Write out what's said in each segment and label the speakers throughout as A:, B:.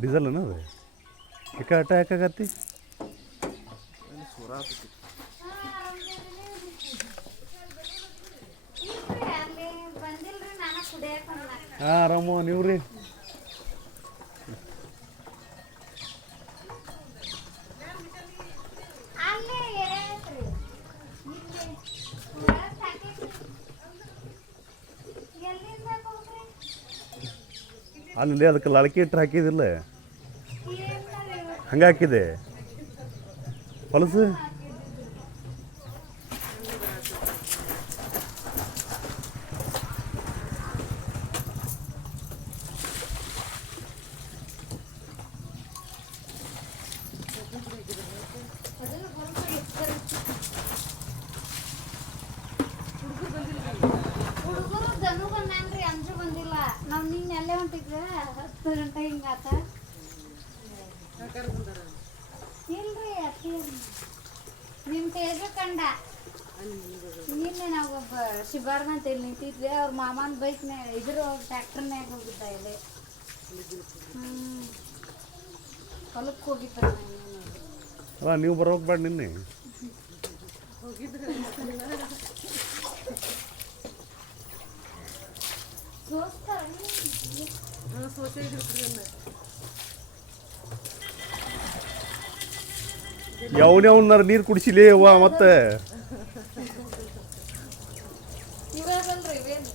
A: Diesel ಅನ್ನೋದು ಯಾಕೆ ಆಟ ಯಾಕಾಗತ್ತಿ ಹಾಂ ಆರಾಮು ನೀವು ರೀ
B: ಅಲ್ಲಿ
A: ಅದಕ್ಕೆ ಲಳಕಿ ಇಟ್ಟು ಹಾಕಿದಿಲ್ಲ ಹಂಗಾಕಿದೆ ಹೊಲಸು
B: ಗಂಟೆ ಹಿಂಗಾತ ಇಲ್ರಿ ಅತ್ತಿ. ನಿಮ್ ತೇಜ ಕಂಡ. ನಿನ್ನೆ ನಾವು ಒಬ್ಬ ಶಿಬಾರ್ನ ಅಂತ ಇಲ್ಲಿ ನಿಂತಿದ್ವಿ. ಅವ್ರ ಮಾಮನ ಬೈಕ್ನ ಇದ್ರ ಟ್ರ್ಯಾಕ್ಟರ್ನ್ಯಾಗ ಹೋಗಿದ್ದ ಇಲ್ಲಿ. ಹೊಲಕ್ಕೆ ಹೋಗಿದ್ದ
A: ಅಲ್ಲ ನೀವು ಬರೋಕ್ ಬೇಡ ನಿನ್ನೆ.
B: ಸೋಸ್ತಾರ
A: ಯಾವನ್ಯಾವನ್ನಾರ ನೀರು ಕುಡಿಸಿಲೇ ಅವ್ವ ಮತ್ತೆ?
B: ಇವೇನು?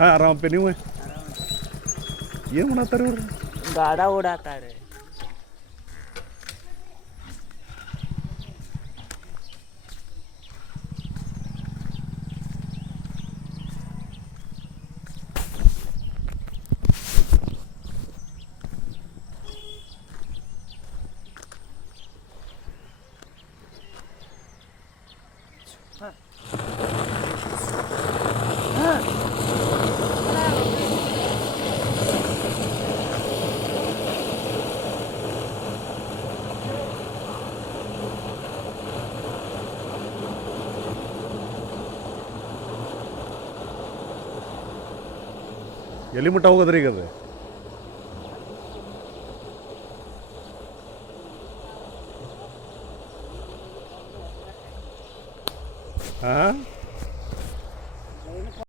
A: ಹಾಂ ಆರಾಮಪ್ಪ ನೀವು ಏನು ಮಾಡತ್ತಾರ ಇವ್ರು
C: ಗಾಡ ಓಡಾತಾರೆ
A: ಎಲ್ಲಿ ಮಟ್ಟ ಹೋಗೋದ್ರಿ ಈಗ ಅದು ಹಾಂ